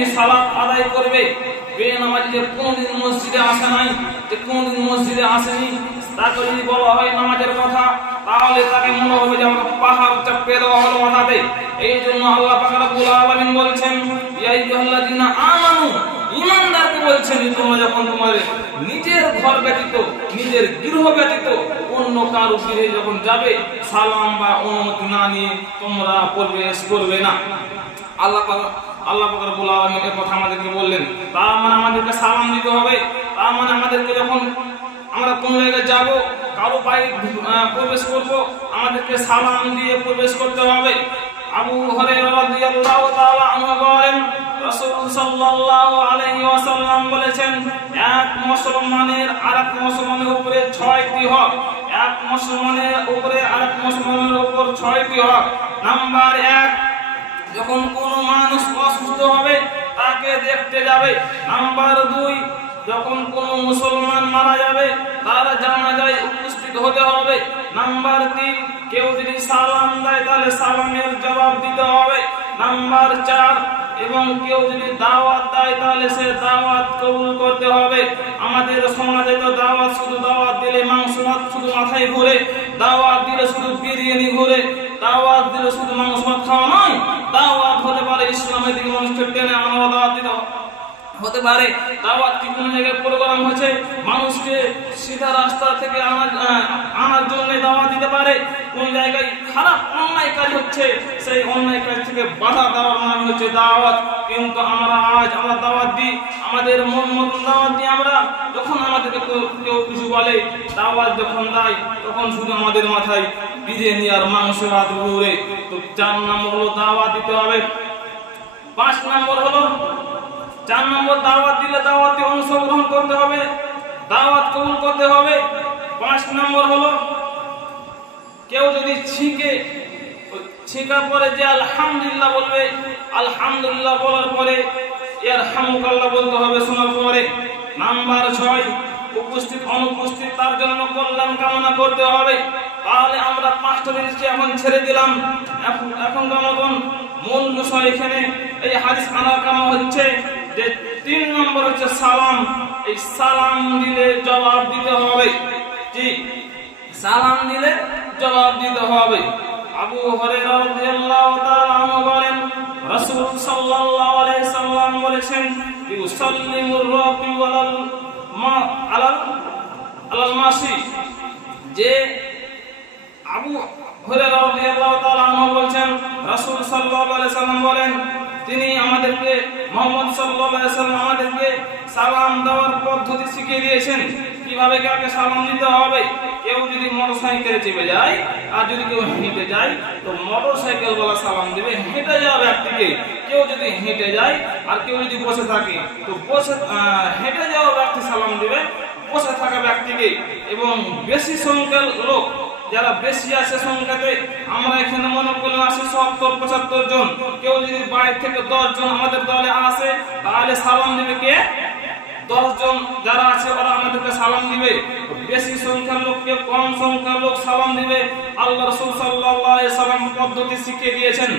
যিনি সালাত আদায় করবে, বেনামাজি যে কোনদিন মসজিদে আসে নাই, যে কোনদিন মসজিদে আসেনি, তাকে যদি বলা হয় নামাজের কথা, তাহলে তাকে মনে হবে যে আমরা পাহাড় চাপিয়ে দেওয়া হলো মাথাতে। এই জন্য আল্লাহ পাক রব্বুল আলামিন বলছেন, ইয়া আইয়ুহাল্লাযীনা আমানু, ঈমানদারকে বলছেন যে তোমরা যখন তোমাদের নিজের ঘর ব্যতীত, নিজের গৃহ ব্যতীত অন্য কারো গৃহে যখন যাবে, সালাম বা অনুমতি না নিয়ে তোমরা প্রবেশ করবে না। আল্লাহ পাক রব্বুল আলামিন এই কথা আমাদেরকে বললেন। তার মানে আমাদেরকে সালাম দিতে হবে। তার মানে আমাদেরকে যখন আমরা কোন জায়গায় যাব, কারো বাড়ি প্রবেশ করব, আমাদেরকে সালাম দিয়ে প্রবেশ করতে হবে। আবু হুরায়রা রাদিয়াল্লাহু তাআলা আনহু বলেন, রাসূল সাল্লাল্লাহু আলাইহি ওয়াসাল্লাম বলেছেন, এক মুসলমানের আরেক মুসলমানের উপরে 6টি হক। এক মুসলমানের উপরে আরেক মুসলমানের উপর 6টি হক। নাম্বার 1, যখন কোনো মানুষ অসুস্থ হবে তাকে দেখতে যাবে। নাম্বার 2, যখন কোনো মুসলমান মারা যাবে তার জানাজায় উপস্থিত হতে হবে। নাম্বার 3, কেউ যদি সালাম দেয় তাহলে সালামের জবাব দিতে হবে। নাম্বার 4, এবং কেউ যদি দাওয়াত দেয় তাহলে সে দাওয়াত কবুল করতে হবে। আমাদের সমাজে তো দাওয়াত শুধু দাওয়াত দিলে মাংস ভাত শুধু মাথায় ঘুরে, দাওয়াত দিলে শুধু বিরিয়ানি ঘুরে, দাওয়াত দিলে শুধু মাংস ভাত খাওয়া নয়, দাওয়াত হতে পারে ইসলামের দিকে মানুষকে টেনে আনার দাওয়াত দিতে হতে পারে। দাওয়াত কি কোন জায়গায় প্রোগ্রাম হচ্ছে, মানুষকে সিধা রাস্তা থেকে আনার জন্য দাওয়াত দিতে পারে। কোন জায়গায় খারাপ অন্যায় কাজ হচ্ছে, সেই অন্যায় কাজ থেকে বাধা দেওয়ার নাম হচ্ছে দাওয়াত। কিন্তু আমরা দাওয়াত দিই, আমাদের মন মতন দাওয়াত দিই। আমরা যখন আমাদেরকে কেউ কিছু বলে, দাওয়াত যখন দেয়, তখন শুধু আমাদের মাথায় বিরিয়ানি আর মাংস ভাত ঘুরে। তো 4 নম্বর হলো দাওয়াত দিতে হবে। 5 নম্বর হলো, 4 নম্বর দাওয়াত দিলে দাওয়াতে অংশগ্রহণ করতে হবে, দাওয়াত কবুল করতে হবে। 5 নম্বর হলো, কেউ যদি ছিঁকার পরে যে আলহামদুলিল্লাহ বলবে, আলহামদুলিল্লাহ বলার পরে ইয়ারহামুকাল্লাহ বলতে হবে শোনার পরে। নাম্বার 6, উপস্থিত অনুপস্থিত তার জন্য কল্যাণ কামনা করতে হবে। তাহলে আমরা 5টা জিনিসকে এখন ছেড়ে দিলাম। এখনকার মতন মূল বিষয় এখানে এই হাদিস আনার কারণ হচ্ছে যে 3 নম্বর হচ্ছে সালাম। এই সালাম দিলে জবাব দিতে হবে। জি, সালাম দিলে জবাব দিতে হবে। আবু হুরায়রা রাদিয়াল্লাহু তাআলা আনহু বলেন, রাসূল সাল্লাল্লাহু আলাইহি সাল্লাম বলেছেন, ইউসাল্লিমুর রাকিবু আলাল মাসি, যে আবু হুরায়রা রাদিয়াল্লাহু তাআলা আনহু বলেন, রাসূল সাল্লাল্লাহু আলাইহি সাল্লাম বলেন, তিনি আমাদেরকে, মুহাম্মদ সাল্লাল্লাহু আলাইহি সাল্লাম আমাদেরকে সালাম দেওয়ার পদ্ধতি শিখিয়ে দিয়েছেন, কিভাবে কাকে সালাম দিতে হবে। কেউ যদি মোটরসাইকেলে চেপে যায় আর যদি কেউ হেঁটে যায়, তো মোটরসাইকেল ওয়ালা সালাম দেবে হেঁটে যাওয়া ব্যক্তিকে। কেউ যদি হেঁটে যায় আর কেউ যদি বসে থাকে, তো হেঁটে যাওয়া ব্যক্তি সালাম দেবে বসে থাকা ব্যক্তিকে। এবং বেশি সংখ্যার লোক যারা বেশি আছে সংখ্যাতে, আমরা এখানে মনে করলাম আছে 70-75 জন, কেউ যদি বাইরে থেকে 10 জন আমাদের দলে আসে, তাহলে সালাম দিবে কে? 10 জন যারা আছে ওরা আমাদেরকে সালাম দিবে। বেশি সংখ্যার লোককে কম সংখ্যার লোক সালাম দিবে। আল্লাহ রাসূল সাল্লাল্লাহু আলাইহি সাল্লাম পদ্ধতি শিখিয়ে দিয়েছেন।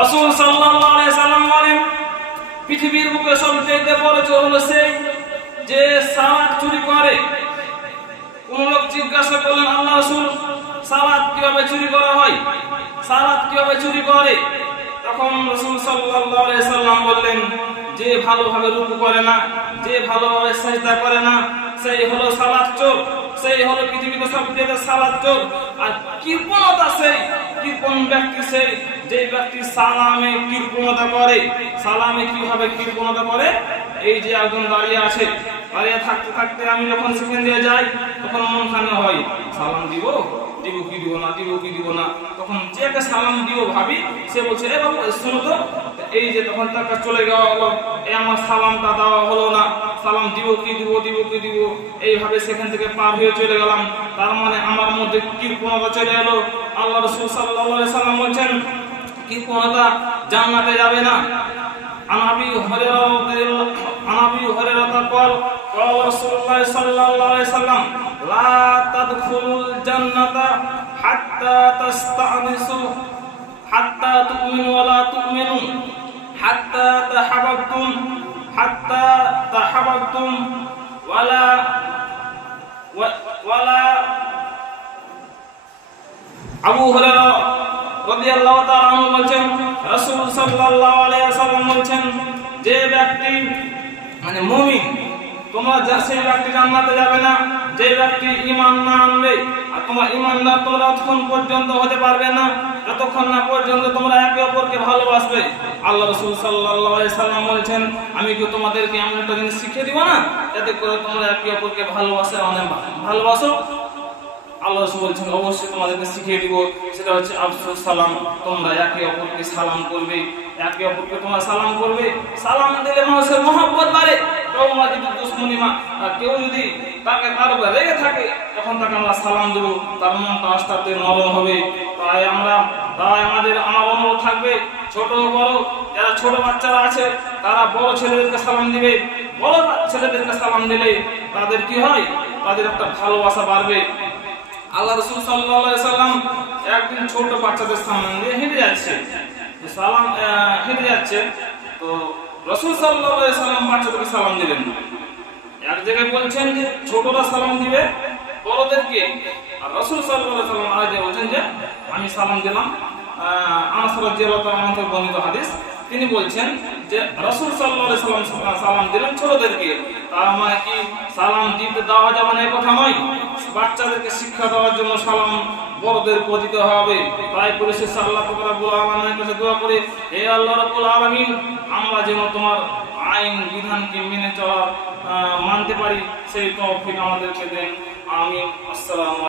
রাসূল সাল্লাল্লাহু আলাইহি সাল্লাম বলেন, পৃথিবীর বুকে সবচেয়ে বড় চোর হলো সেই যে সালাত চুরি করে। কোন লোক জিজ্ঞাসা করলেন, আল্লাহ রাসূল, সালাত কিভাবে চুরি করা হয়, সালাত কিভাবে চুরি করে? তখন রাসূল সাল্লাল্লাহু আলাইহি সাল্লাম বললেন, যে ভালোভাবে রুকু করে না, যে ভালোভাবে সিজদা করে না, সেই হলো সালাত চোর, সেই হলো পৃথিবীতে সবচেয়ে সালাত চোর। আর কৃপণতা সেই কৃপণ ব্যক্তি সেই যে ব্যক্তি সালামে কৃপণতা করে। সালামে কিভাবে কৃপণতা করে? এই যে একজন দাঁড়িয়ে আছে, দাঁড়িয়ে থাকতে থাকতে আমি যখন সেখান দিয়ে যাই, তখন মন খানে হয়, সালাম দিব কি দিব না। তখন যে সালাম দিব ভাবি, সে বলছে, এ বাবু শোনো তো, এই যে তখন তার কাছে চলে যাওয়া হলো, আমার সালামটা দেওয়া হলো না, সালাম দিব কি দিব, এইভাবে সেখান থেকে পার হয়ে চলে গেলাম। তার মানে আমার মধ্যে কৃপণতা চলে এলো। আল্লাহ রাসূল সাল্লাল্লাহু আলাইহি সাল্লাম বলেন, কৃপণতা জান্নাতে যাবে না। আনাবি হুরায়রা قال رسول الله صلى الله عليه وسلم لا تدخلوا الجنة حتى تستأنسوا حتى تؤمنوا ولا তাহাবাবতুম হাত্তা তাহাবাবতুম ওয়ালা আবু হুরায়রা রাদিয়াল্লাহু তাআলা আনহু বলেন রাসূল সাল্লাল্লাহু আলাইহি ওয়াসাল্লাম বলেন যে ব্যক্তি মানে মুমিন তোমরা সেই ব্যক্তি জান্নাতে যাবে না যে ব্যক্তি ঈমান না আনবে। আর তোমরা ঈমানদার তোমরা ততক্ষণ পর্যন্ত হতে পারবে না যতক্ষণ না পর্যন্ত তোমরা একে অপরকে ভালোবাসবে। আল্লাহ রাসূল সাল্লাল্লাহু আলাইহি সাল্লাম বলেন আমি কি তোমাদেরকে এমন একটা জিনিস শিখিয়ে দিব না যাতে করে তোমরা একে অপরকে ভালোবাসো। আল্লাহ রাসূল বলেন অবশ্যই তোমাদেরকে শিখিয়ে দিব, সেটা হচ্ছে আফসুস সালাম। তোমরা একে অপরকে সালাম করবে, একে অপরকে তোমরা সালাম করবে। সালাম দিলে মানুষের মহব্বত বাড়ে। তোমরা যদি দুশমনি কেউ যদি তাকে তার উপর রেগে থাকে তখন তাকে আমরা সালাম দেবো, তার মনটা আস্তে আস্তে নরম হবে। তাই আমার অনুরোধ থাকবে ছোট বড় যারা ছোট বাচ্চারা আছে তারা বড় ছেলেদেরকে সালাম দিবে। বড় ছেলেদেরকে সালাম দিলে তাদের কি হয়, তাদের একটা ভালোবাসা বাড়বে। আল্লাহ রাসূল সাল্লাল্লাহু আলাইহি সাল্লাম একদিন ছোট বাচ্চাদের সামনে দিয়ে হেঁটে যাচ্ছে তো রাসূল সাল্লাল্লাহু আলাইহি সাল্লাম বাচ্চাদেরকে সালাম দিলেন। এক জায়গায় বলছেন যে ছোটরা সালাম দিবে বড়দেরকে, আর রাসূল সাল্লাল্লাহু আলাইহি সাল্লাম আরেক জায়গায় বলছেন যে আমি সালাম দিলাম। আনাস রাদিয়াল্লাহু তাআলা থেকে বর্ণিত হাদিস, তিনি বলছেন যে রাসূল সাল্লাল্লাহু আলাইহি সাল্লাম সালাম দিলেন ছোটদেরকে। তার মানে কি সালাম দিতে দেওয়া যাবে না এই কথা নয়, বাচ্চাদেরকে শিক্ষা দেওয়ার জন্য সালাম বড়দের দিতে হবে। তাই পরিশেষে আল্লাহ রাব্বুল আলামিনের কাছে দোয়া করি, হে আল্লাহ রাব্বুল আলামিন আমরা যেন তোমার আইন বিধানকে মেনে চলার মানতে পারি সেই তৌফিক আমাদেরকে দেন। আমিন। আসসালামু